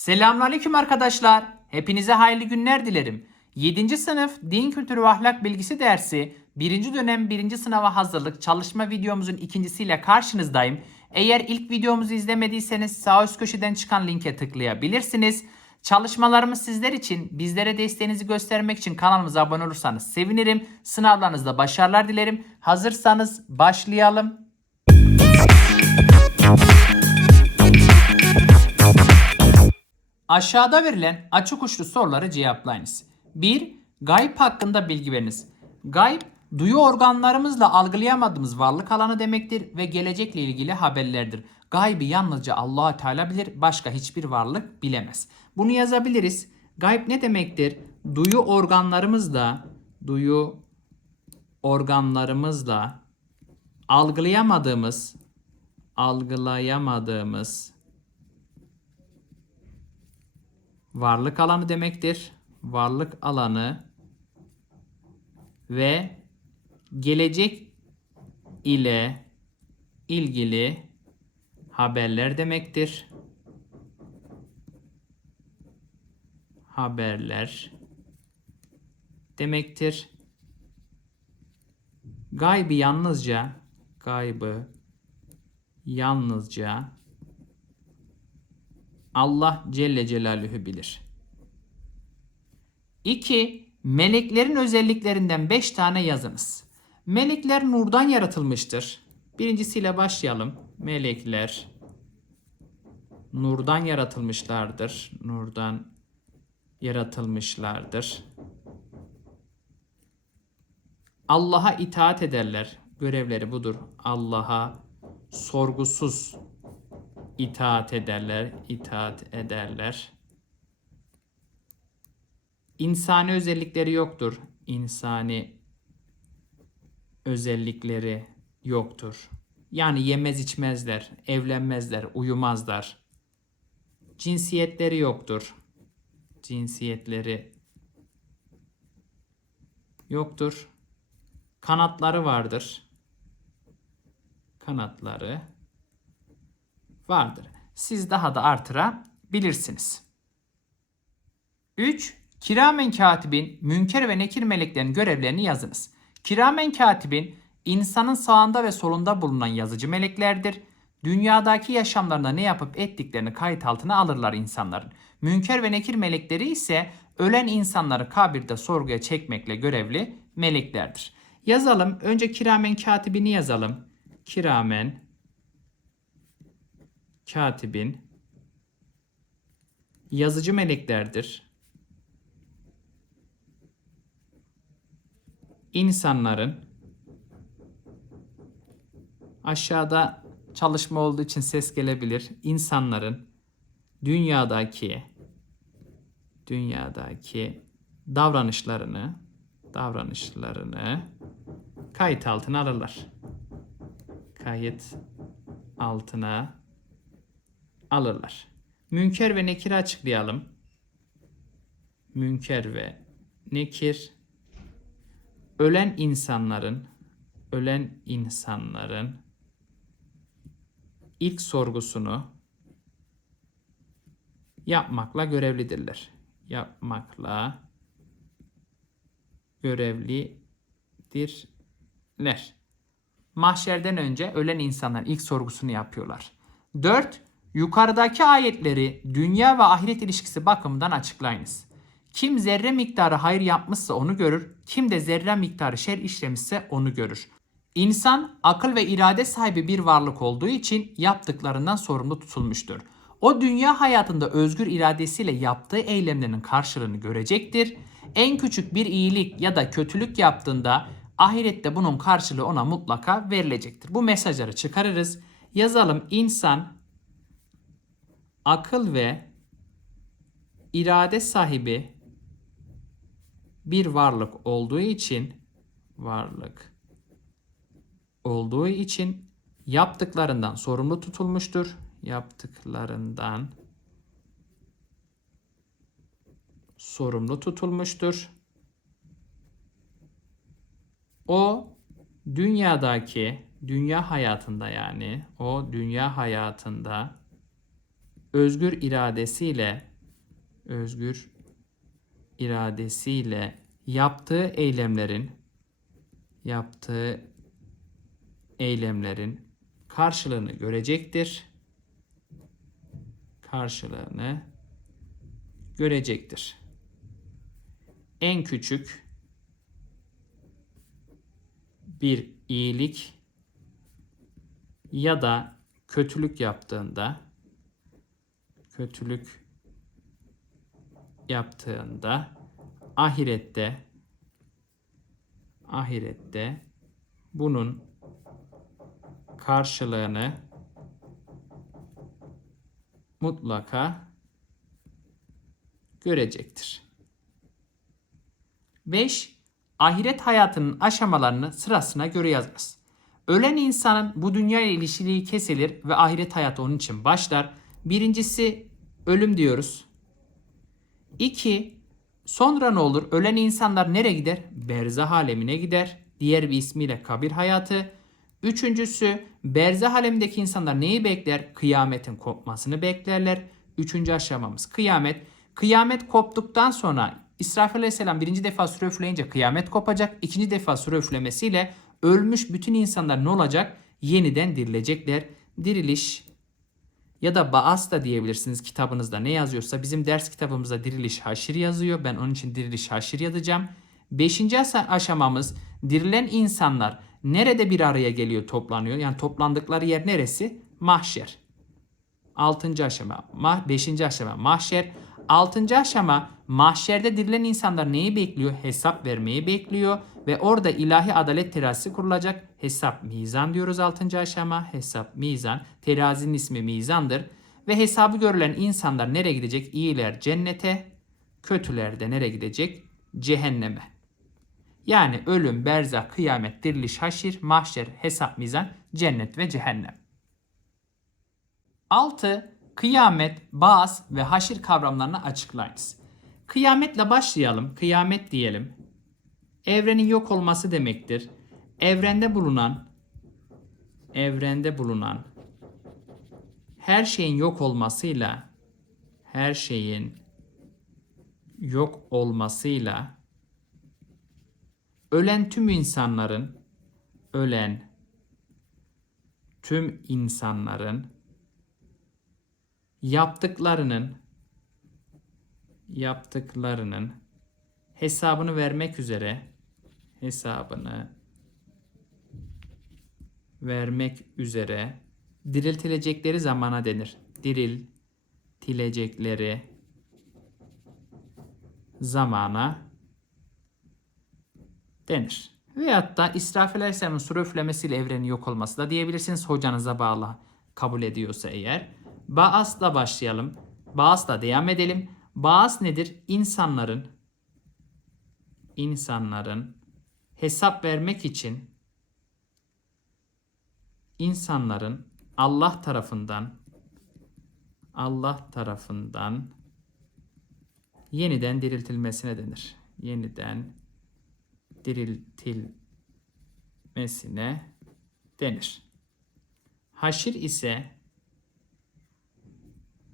Selamünaleyküm arkadaşlar. Hepinize hayırlı günler dilerim. 7. sınıf Din Kültürü ve Ahlak Bilgisi dersi 1. dönem 1. sınava hazırlık çalışma videomuzun ikincisiyle karşınızdayım. Eğer ilk videomuzu izlemediyseniz sağ üst köşeden çıkan linke tıklayabilirsiniz. Çalışmalarımız sizler için, bizlere desteğinizi göstermek için kanalımıza abone olursanız sevinirim. Sınavlarınızda başarılar dilerim. Hazırsanız başlayalım. Aşağıda verilen açık uçlu soruları cevaplayınız. 1. Gayb hakkında bilgi veriniz. Gayb, duyu organlarımızla algılayamadığımız varlık alanı demektir ve gelecekle ilgili haberlerdir. Gaybı yalnızca allah Teala bilir, başka hiçbir varlık bilemez. Bunu yazabiliriz. Gayb ne demektir? Duyu organlarımızla, duyu organlarımızla algılayamadığımız, algılayamadığımız varlık alanı demektir. Varlık alanı ve gelecek ile ilgili haberler demektir. Haberler demektir. Gaybı yalnızca gaybı yalnızca Allah Celle Celaluhu bilir. 2. Meleklerin özelliklerinden 5 tane yazınız. Melekler nurdan yaratılmıştır. Birincisiyle başlayalım. Melekler nurdan yaratılmışlardır. Nurdan yaratılmışlardır. Allah'a itaat ederler. Görevleri budur. Allah'a sorgusuz itaat ederler, itaat ederler. İnsani özellikleri yoktur. İnsani özellikleri yoktur. Yani yemez içmezler, evlenmezler, uyumazlar. Cinsiyetleri yoktur. Cinsiyetleri yoktur. Kanatları vardır. Kanatları vardır. Siz daha da artırabilirsiniz. 3. Kiramen katibin münker ve nekir meleklerin görevlerini yazınız. Kiramen katibin insanın sağında ve solunda bulunan yazıcı meleklerdir. Dünyadaki yaşamlarında ne yapıp ettiklerini kayıt altına alırlar insanların. Münker ve nekir melekleri ise ölen insanları kabirde sorguya çekmekle görevli meleklerdir. Yazalım. Önce kiramen katibini yazalım. Kiramen katibin yazıcı meleklerdir. İnsanların aşağıda çalışma olduğu için ses gelebilir. İnsanların dünyadaki dünyadaki davranışlarını davranışlarını kayıt altına alırlar. Kayıt altına alırlar. Münker ve nekir açıklayalım. Münker ve nekir ölen insanların ölen insanların ilk sorgusunu yapmakla görevlidirler. Yapmakla görevlidirler. Mahşerden önce ölen insanların ilk sorgusunu yapıyorlar. 4. Yukarıdaki ayetleri dünya ve ahiret ilişkisi bakımından açıklayınız. Kim zerre miktarı hayır yapmışsa onu görür, kim de zerre miktarı şer işlemişse onu görür. İnsan akıl ve irade sahibi bir varlık olduğu için yaptıklarından sorumlu tutulmuştur. O dünya hayatında özgür iradesiyle yaptığı eylemlerinin karşılığını görecektir. En küçük bir iyilik ya da kötülük yaptığında ahirette bunun karşılığı ona mutlaka verilecektir. Bu mesajları çıkarırız. Yazalım insan akıl ve irade sahibi bir varlık olduğu için varlık olduğu için yaptıklarından sorumlu tutulmuştur. Yaptıklarından sorumlu tutulmuştur. O dünyadaki dünya hayatında yani o dünya hayatında özgür iradesiyle özgür iradesiyle yaptığı eylemlerin yaptığı eylemlerin karşılığını görecektir. Karşılığını görecektir. En küçük bir iyilik ya da kötülük yaptığında kötülük yaptığında ahirette ahirette bunun karşılığını mutlaka görecektir. 5. Ahiret hayatının aşamalarını sırasına göre yazınız. Ölen insanın bu dünya ile ilişkiliği kesilir ve ahiret hayatı onun için başlar. Birincisi ölüm diyoruz. 2. Sonra ne olur? Ölen insanlar nereye gider? Berzah alemine gider. Diğer bir ismiyle kabir hayatı. Üçüncüsü berzah alemindeki insanlar neyi bekler? Kıyametin kopmasını beklerler. Üçüncü aşamamız kıyamet. Kıyamet koptuktan sonra İsrafil Aleyhisselam birinci defa süre üfleyince kıyamet kopacak. İkinci defa süre üflemesiyle ölmüş bütün insanlar ne olacak? Yeniden dirilecekler. Diriliş ya da Baas da diyebilirsiniz kitabınızda ne yazıyorsa. Bizim ders kitabımızda diriliş haşir yazıyor. Ben onun için diriliş haşir yazacağım. Beşinci aşamamız dirilen insanlar nerede bir araya geliyor toplanıyor? Yani toplandıkları yer neresi? Mahşer. Altıncı aşama. Ma beşinci aşama mahşer. Altıncı aşama mahşerde dirilen insanlar neyi bekliyor? Hesap vermeyi bekliyor. Ve orada ilahi adalet terazisi kurulacak. Hesap mizan diyoruz altıncı aşama. Hesap mizan. Terazinin ismi mizandır. Ve hesabı görülen insanlar nereye gidecek? İyiler cennete, kötüler de nereye gidecek? Cehenneme. Yani ölüm, berzah, kıyamet, diriliş, haşir, mahşer, hesap, mizan, cennet ve cehennem. 6. Kıyamet, baas ve haşir kavramlarını açıklayınız. Kıyametle başlayalım. Kıyamet diyelim. Evrenin yok olması demektir. Evrende bulunan evrende bulunan her şeyin yok olmasıyla her şeyin yok olmasıyla ölen tüm insanların ölen tüm insanların yaptıklarının yaptıklarının hesabını vermek üzere hesabını vermek üzere diriltilecekleri zamana denir. Diriltilecekleri zamana denir. Veyahut da İsrafil Aleyhisselam'ın sure üflemesiyle evrenin yok olması da diyebilirsiniz. Hocanıza bağlı kabul ediyorsa eğer. Baas'la başlayalım. Baas'la devam edelim. Baas nedir? İnsanların insanların hesap vermek için insanların Allah tarafından Allah tarafından yeniden diriltilmesine denir. Yeniden diriltilmesine denir. Haşir ise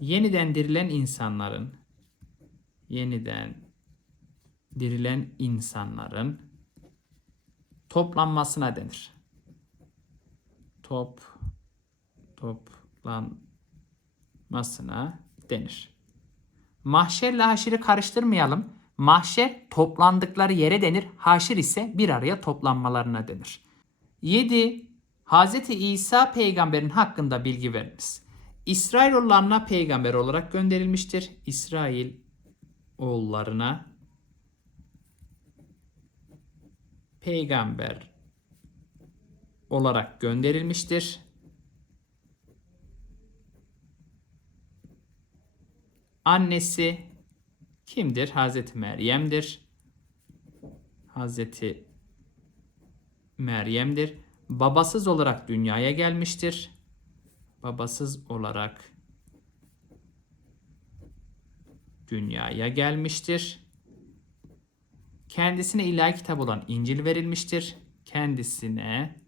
yeniden dirilen insanların yeniden dirilen insanların toplanmasına denir. Top toplanmasına denir. Mahşerle haşiri karıştırmayalım. Mahşer toplandıkları yere denir. Haşir ise bir araya toplanmalarına denir. 7. Hz. İsa peygamberin hakkında bilgi veriniz. İsrailoğullarına peygamber olarak gönderilmiştir. İsrail oğullarına peygamber olarak gönderilmiştir. Annesi kimdir? Hazreti Meryem'dir. Hazreti Meryem'dir. Babasız olarak dünyaya gelmiştir. Babasız olarak dünyaya gelmiştir. Kendisine ilahi kitap olan İncil verilmiştir. Kendisine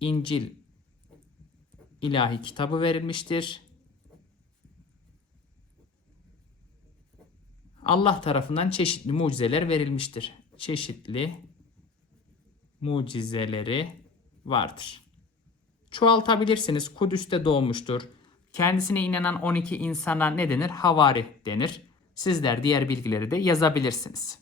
İncil ilahi kitabı verilmiştir. Allah tarafından çeşitli mucizeler verilmiştir. Çeşitli mucizeleri vardır. Çoğaltabilirsiniz. Kudüs'te doğmuştur. Kendisine inanan 12 insana ne denir? Havari denir. Sizler diğer bilgileri de yazabilirsiniz.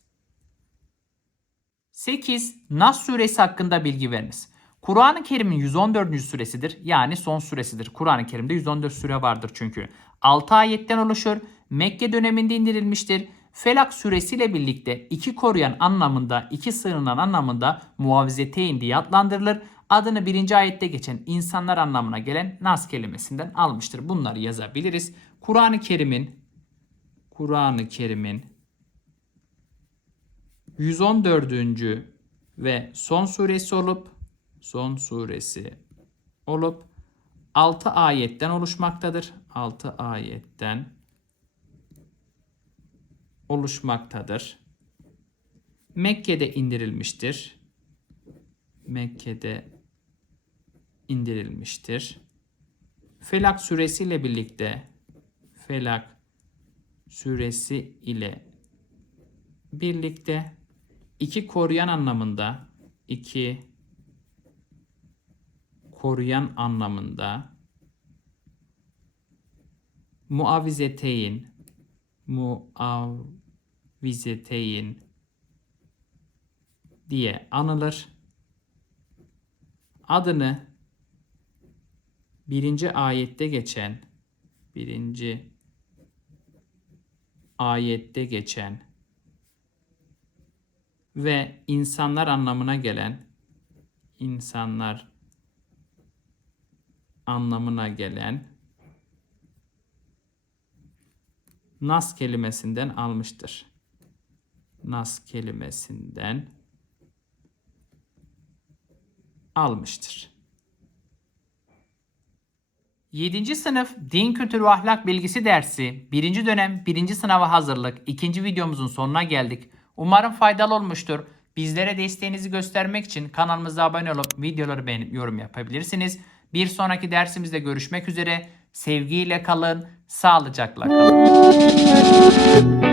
8. Nas suresi hakkında bilgi veriniz. Kur'an-ı Kerim'in 114. suresidir. Yani son suresidir. Kur'an-ı Kerim'de 114 sure vardır çünkü. 6 ayetten oluşur. Mekke döneminde indirilmiştir. Felak suresiyle birlikte iki koruyan anlamında, iki sığınan anlamında muavizeteyn diye adlandırılır. Adını birinci ayette geçen insanlar anlamına gelen nas kelimesinden almıştır. Bunları yazabiliriz. Kur'an-ı Kerim'in Kur'an-ı Kerim'in 114. ve son suresi olup son suresi olup 6 ayetten oluşmaktadır. 6 ayetten oluşmaktadır. Mekke'de indirilmiştir. Mekke'de indirilmiştir. Felak suresi ile birlikte Felak suresi ile birlikte iki koruyan anlamında iki koruyan anlamında muavizeteyn muavizeteyn diye anılır. Adını birinci ayette geçen birinci ayette geçen ve insanlar anlamına gelen insanlar anlamına gelen nas kelimesinden almıştır. Nas kelimesinden almıştır. 7. sınıf din kültürü ve ahlak bilgisi dersi 1. dönem 1. sınava hazırlık 2. videomuzun sonuna geldik. Umarım faydalı olmuştur. Bizlere desteğinizi göstermek için kanalımıza abone olup videoları beğenip yorum yapabilirsiniz. Bir sonraki dersimizde görüşmek üzere. Sevgiyle kalın, sağlıcakla kalın.